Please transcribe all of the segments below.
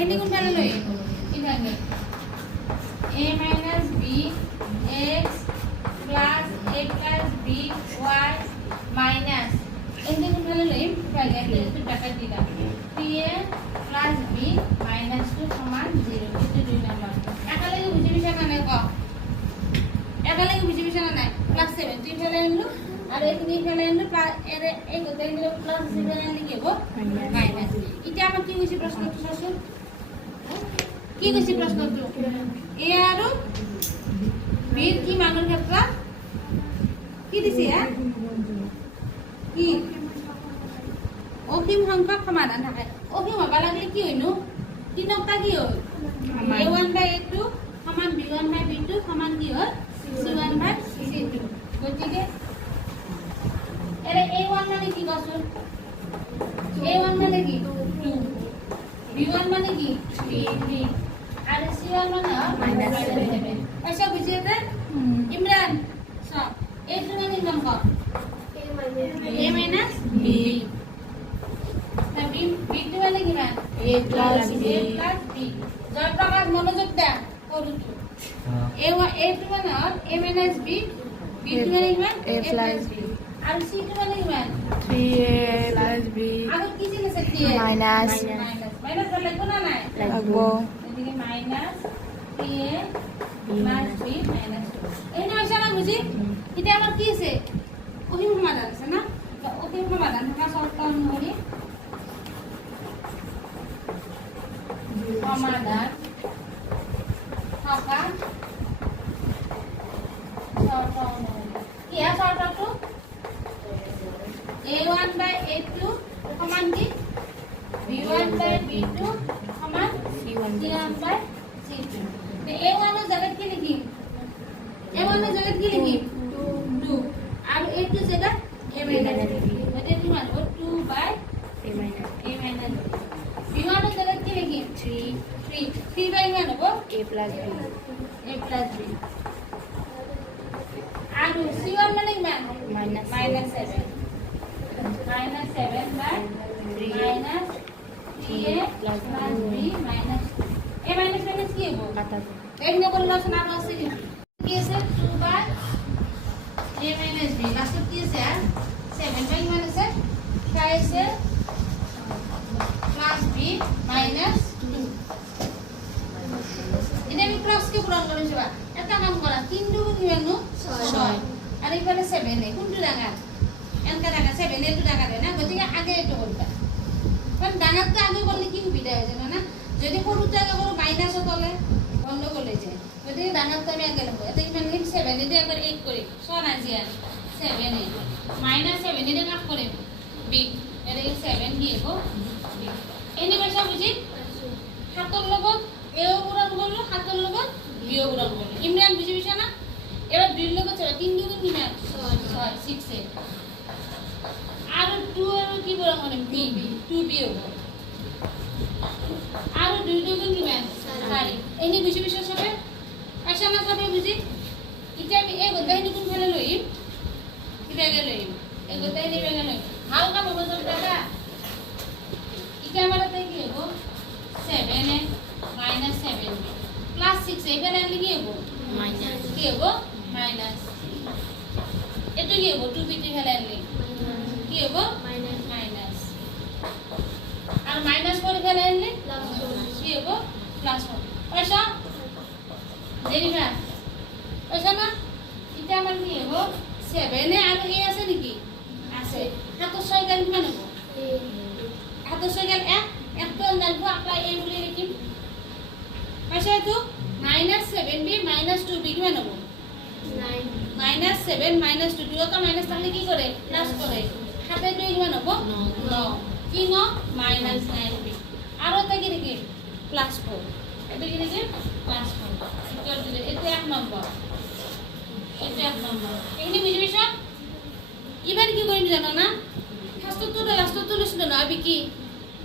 এনে কোন ফালে লৈ ইভাগে a minus b x plus a plus b y minus এনে কোন ফালে লৈ ইভাগে এটো ব্র্যাকেট দিলা 3a plus b minus 2 সমান 0 এটো 2 নাম্বার একালগে বুঝি বিছানা নাই ক একালগে বুঝি বিছানা নাই ক্লাস 7 তুই ফেলে আনলু আর এখানে ফেলে আনলু এর এই গোটাই দিলে প্লাস 0 আনলে কি হবে মাইনাস এটা আমার কি হইছে প্রশ্নটা শাসন কি কইছি প্রশ্নটো এ আর বীর কি মানের ক্ষেত্র কি দিছে কি অসীম সংখ্যক সমাধান থাকে অসীম হবা লাগলে কি হইনো তিনটা কি হয় a1/a2 সমান b1/b2 সমান কি হয় c1/c2 গতিকে এরে a1 মানে কি কসুন a1 মানে কি 2 b1 মানে কি 3 আর c1 মানে -7 ऐसा বুঝিয়েতে ইমরান সব a2 মানে নাম কর a minus b b b2 মানে কি মান a plus b জয় প্রকাশ মনোযোগ দাও করুতু a2 মানে a minus b b2 মানে কি মান a plus b আর c2 মানে কি মান 3a plus b আর কি ছিল সেটি minus মাইনাস লাগবো না নাই লাগবো এদিকে minus 3a plus b minus 2 এই নয় জানা বুঝি এটা আমার কি আছে অসীম সমাধান আছে না তো অসীম সমাধান থাকা শর্ত অনুযায়ী সমাধান থাকা শর্ত অনুযায়ী কি আছে শর্তটো a1/a2 সমান কি b1/b2 সমান c1/c2 তো a1 এর জায়গায় কি লিখি a1 এর জায়গায় কি লিখি 2 আর a2 এর জায়গায় a minus b মানে কি মানে 2/a minus b1 এর জায়গায় কি লিখি 3 বাই মানে হবো a plus b আর c1 মানে কি মানে -7 minus 3a plus b minus a minus কি হবো কাটা এখানে কোন লসন আর আছে কি আছে 2/a minus b লাস্ট কি আছে 7 বাই মানে আছে তাই আছে plus b minus 2 এটা আমি ক্রস কে পূরণ করে যাবা একটা কাম করা 3 দুগুণ কি হলো 6 আর এখানে 7 এ কোনটা ডাঙা এনকা ডাঙা 7 এ তো ডাঙা দেয় না গতিকে আগে এটা করবা কারণ ডাঙাটা আগে করলে কি সুবিধা হয় জানো না যদি সরুটা আগে করো মাইনাসও তলে বন্ধ করে যায় গতিকে ডাঙাটা আমি আগে নেব এটা ইমান লিখ 7 এ একবার 8 করে সন আজিয়া 7 এ মাইনাস 7 এ কাট করে বি এর 7 কি হবো এনি ভাষা বুঝি হাতর লগত এও পূরণ করলো হাতর লগত বিও পূরণ করলো ইমরান বুঝি বিষয় না এবার 2 লগত 3 দুগুণ কি না 6 6 এ আর 2 এর কি পূরণ করে বি 2 বি হবে আর 2 দুগুণ কি মান 4 এনি বুঝি বিষয় সবে আশা না সবে বুঝি এটা আমি এই গদাই নিকুন ফেলে লই কিটা গেল এই গদাই নিবে গেল হালকা মগজর টাকা এটা আমারতে কি হবো 7 এ minus 7 plus 6 এখানে আনলে কি হবো মাইনাস কি হবো মাইনাস এটা কি হবো 2 বিতে ফেলে আনলে কি হবো মাইনাস আর মাইনাস করে ফেলে আনলে প্লাস কি হবো প্লাস 1 পয়সা দেরি না পয়সা না এটা আমার কি হবো 7 এ আর এ আছে নাকি আছে হাত 6 গেল মানে হবো হাত 6 গেল এক তো জানবো আমরা এই বলে লিখি পয়সা তো -7b -2b কি মানে হবো 9 -7 -2 দুটো তো মাইনাস তাহলে কি করে প্লাস করে হাতে 2 কি মানে হবো 9 কি 9 -9b আর ওটা কি লিখি +4 এটা কি লিখি +4 উত্তর দিলে এটা এক নম্বর এখানে বুঝে বিষয় এবার কি করিম জানো না ফার্স্ট তো লাস্ট তো লিখছিল না আমি কি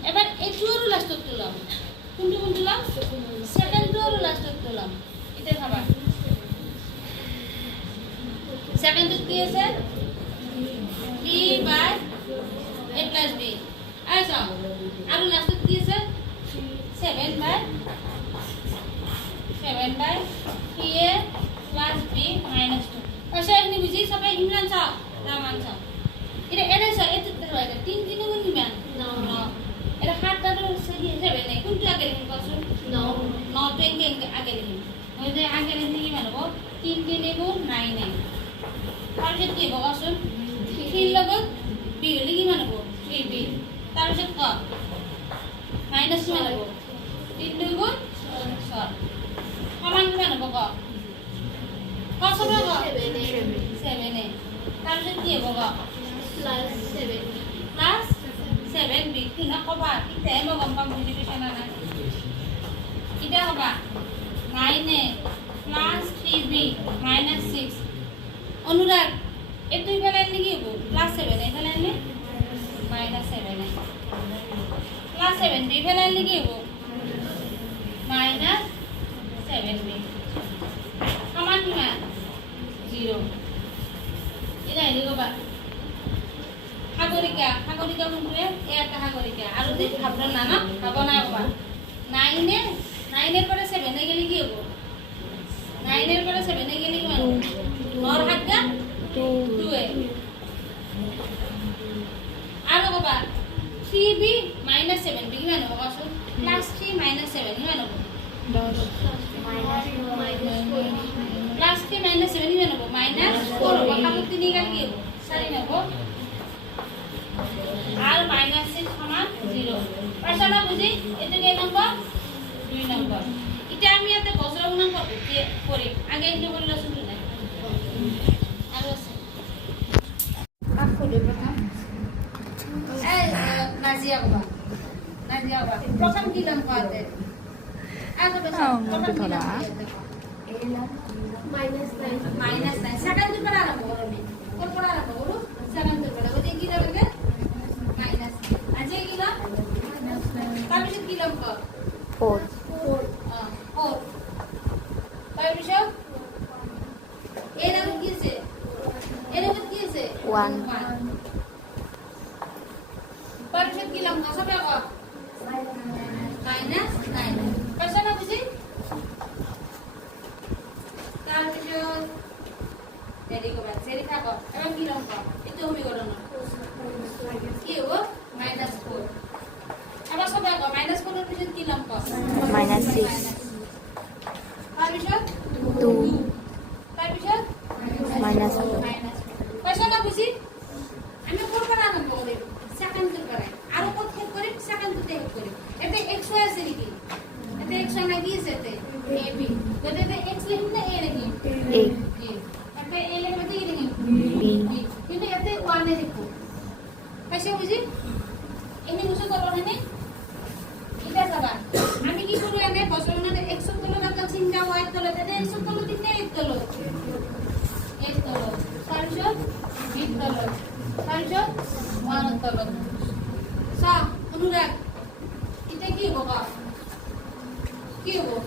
এবার এই টুরু লাস্ট তুললাম কোনটো তুললাম সেকেন্ড টুরু লাস্ট তুললাম এটা খাবার সেকেন্ড কি আছে b by a plus b আচ্ছা আর লাস্ট কি আছে 7 by 3a plus b minus 2 পাশে এখানে বুঝি সবাই ইমরান চাও রামান চাও এটা এটা এটা 3 3 গুণ কিমান 9 এটা 7 টা তো সহি 7 নাই কোনটা আগে লিখিম কসুন 9 তো এঙ্গে আগে লিখিম ওই যে আগে লিখলে কি মানবো 3 3 গুণ 9 9 তারপর কি হবে কসুন 3 লগত b হলে কি মানবো 3b তারপর ক মাইনাস কি মানবো 3 2 গুণ 6 সমান কি মানবো ক কত হবে ক 7 তারপর কি হবে ক plus 7b তিন কবা ইতে মই গম পাম বুজি পাইছ না না এটা হবা 9a plus 3b minus 6 অনুরাগ এই দুই বেলা এনে কি হবো plus 7 এই বেলা এনে minus 7 plus 7 দুই বেলা এনে কি হবো minus 7b সমান কিমান 0 এটা এনে কবা সাগরিকা কোনটোৱে এটা সাগৰিকা আৰু দিন ভাবনা না না ভাবনা কবা 9 এর পরে 7 এ গেলে কি হবে 9 এর পরে 7 এ গেলে কি হবে 9 হাগা 2 এ আর কবা 3b - 7b কি মানে হবে আসল +3 - 7 কি মানে হবে +3 - 7 কি মানে হবে -4 হবে কামতি নিগা কি হবে 4 নেব আর -6 সমান 0 পাশানা বুঝি এটা কে নম্বর 2 নম্বর এটা আমি এতে বজ্র গুণন করি আগে একটু বললে শুনতে নাই আর আছে আফুলে প্রথম এই নাজিয়া বাবা প্রথম কি নাম পাতে আগে প্রথম কি নাম -9 সেকেন্ড তো পড়া আরম্ভ করো আমি কোন পড়া আরম্ভ করো সেকেন্ড তো পড়া ওই কি দেবে মাইনাস আজে কি নাম তারপরে কি নাম কর 4 তারপরে এরকম কি আছে 1 তারপরে কি নাম কত হবে কো -9 পাশে না বুঝি তারপরে দেরি কো বাচ্চা রেখা কো এবার কি নাম কো এটা হবে করো না কি হবো -4 আবার সব দেখো -4 এর পিছনে কি নাম কো -6 তারপর 2 তারপর -4 পয়সা না বুঝি আমি কোন করা আরম্ভ করি সেকেন্ড তো করে আর কত হেড করি সেকেন্ড তো হেড করি এতে x y আছে নাকি এতে x না কি আছে এতে a b যদি এতে x লিখি না a লিখি A এতে a লিখি এতে লিখি B কিন্তু এতে 1 এ লিখো পয়সা বুঝি এনে বুঝো করো না এটা যাবা আমি কি করব এনে বসরনা x তলে রাখা চিন্তা y তলে এতে x তলে দিনে x তলে তারপর বিগ তলে তারপর ওয়ান তলে সা অনুরাগ এটা কি হবে কি হবে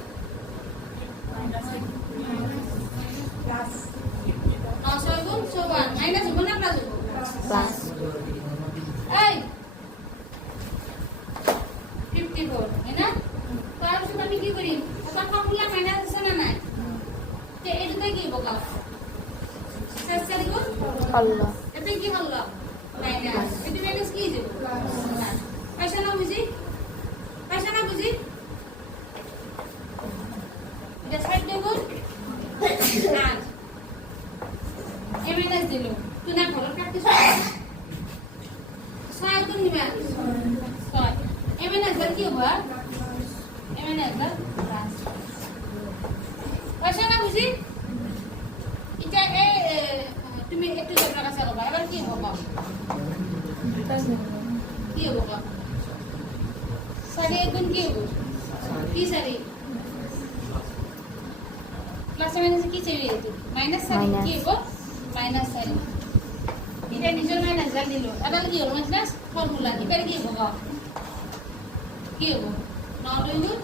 প্লাস 9 গুণ 1 মাইনাস হবে না প্লাস হবে প্লাস এই 54 है ना তারপর আমি কি করি এখন ফর্মুলা মাইনাস আছে না নাই তে এটা কি হবে শেষ গুণ আল্লাহ এতে কি হলো মাইনাস এটা মাইনাস কি যাবে পয়সা না বুঝি এটা সাইড দেব 8 এ মাইনাস দিল তুই না করো প্র্যাকটিস 6 গুণ নিবা 6 এ মাইনাস আর কি হবে এ মাইনাস প্লাস পয়সা না বুঝি এটা তুমি একটু জবরা কাছে করবা এবার কি হবে কি হবে সারি গুণ কি হবে কি সারি প্লাস মাইনাস কি চাই তো মাইনাস সারি কি হবে মাইনাস সারি এটা নিজের মাইনাস যা দিল এবার কি হবে মাইনাস ফর্মুলা এবার কি হবে কি হবে 9 গুণ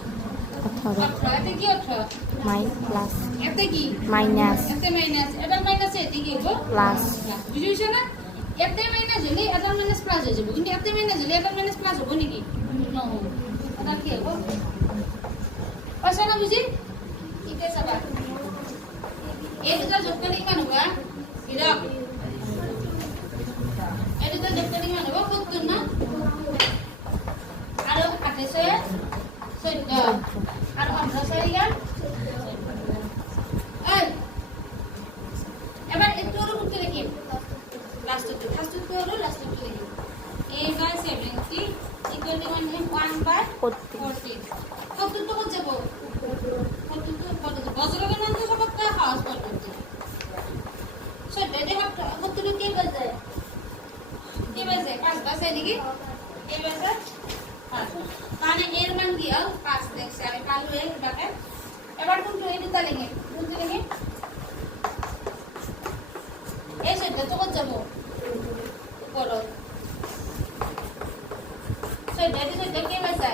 18 এতে কি 18 মাই প্লাস এতে কি মাইনাস এতে মাইনাস এটা মাইনাস এতে কি হবে প্লাস বুঝিছ না এতে মাইনাস হলে এটা মাইনাস প্লাস হয়ে যাবে কিন্তু এতে মাইনাস হলে এটা মাইনাস প্লাস হবে নাকি না হবে এটা কি হবে পাইছা না বুজি এতিয়া চাবা এই দুটা যোগ কৰিলে কিমান হ'ব হিৰক এই দুটা যোগ কৰিলে কিমান হ'ব 70 না আৰু 28 14 আৰু 15 গেল এবার একটু আরো করতে লিখি লাস্টে ফার্স্টে হলো লাস্টে লিখি a by 70 equal to 1 by 40 কত তো কত যাব কত তো কত বজ্রগণ তো সবটা হাউস করতে সো ডেটে কত তো কি বলতে কি বলতে 5 বাসে নাকি এই বাসে মানে এর মান দিও 5 দেখছে আমি কালো এর বাকে এবার কোন এই দুটা লিখে কোনটা লিখে এই সেটা তো কত যাব করো সো ডেটে তো দেখে বাসে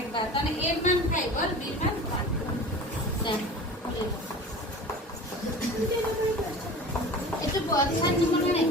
একবার তাহলে এর মান 5 বল বি মান 1 দেন এটা বড় সান নিমনে নাই